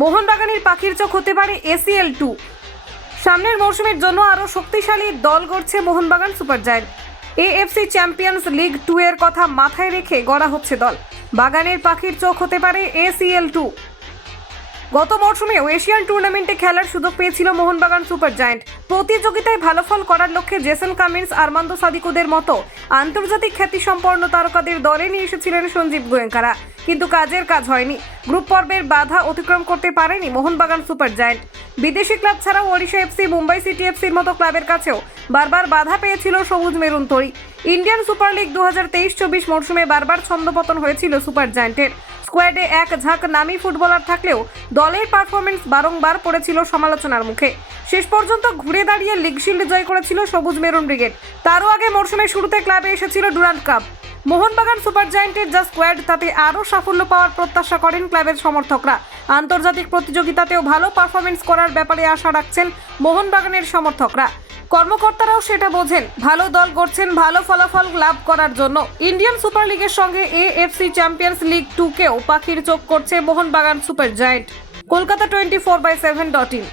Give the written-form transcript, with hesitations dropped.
মোহনবাগানের পাখির চোখ হতে পারে ACL 2। সামনের মৌসুমের জন্য আরও শক্তিশালী দল গড়ছে Mohun Bagan super giant. AFC champions league 2 এর কথা মাথায় রেখে গড়া হচ্ছে দল। বাগানের পাখির চোখ হতে পারে ACL 2। গত মৌসুমেও এশিয়ান টুর্নামেন্টে খেলার সুযোগ পেয়েছিল মোহনবাগান সুপার জায়ান্ট। প্রতিযোগিতায় ভালো ফল করার লক্ষ্যে জেসন কামিন্স, আর্মান্দো সাদিকুদের মতো আন্তর্জাতিক খ্যাতিসম্পন্ন তারকাদের দলে নিয়ে এসেছিলেন সঞ্জীব গোয়েঙ্কারা, কিন্তু কাজের কাজ হয়নি। গ্রুপ পর্বের বাধা অতিক্রম করতে পারেনি মোহনবাগান সুপার জায়ান্ট। বিদেশি ক্লাব ছাড়াও ওড়িশা FC, মুম্বাই সিটি FCর মতো ক্লাবের কাছেও বারবার বাধা পেয়েছিল সবুজ মেরুন তরি। ইন্ডিয়ান সুপার লিগ 2023-24 মরশুমে বারবার ছন্দপতন হয়েছিল সুপার জায়ান্টের। স্কোয়াডে এক ঝাঁক নামী ফুটবলার থাকলেও দলের পারফরমেন্স বারংবার পড়েছিল সমালোচনার মুখে। শেষ পর্যন্ত ঘুরে দাঁড়িয়ে লিগ শিল্ড জয় করেছিল সবুজ মেরুন ব্রিগেড। তারও আগে মরশুমের শুরুতে ক্লাবে এসেছিল ডুরান্ড কাপ। মোহনবাগান সুপার জায়ান্টের যা স্কোয়াড, তাতে আরও সাফল্য পাওয়ার প্রত্যাশা করেন ক্লাবের সমর্থকরা। আন্তর্জাতিক প্রতিযোগিতাতেও ভালো পারফরমেন্স করার ব্যাপারে আশা রাখছেন মোহনবাগানের সমর্থকরা। কর্মকর্তারাও সেটা বোঝেন। ভালো দল গড়ছেন ভালো ফলাফল লাভ করার জন্য। ইন্ডিয়ান সুপার লিগের সঙ্গে AFC চ্যাম্পিয়ন্স লিগ 2কেও পাখির চোখ করছে Mohun Bagan super giant. Kolkata 24/7.in।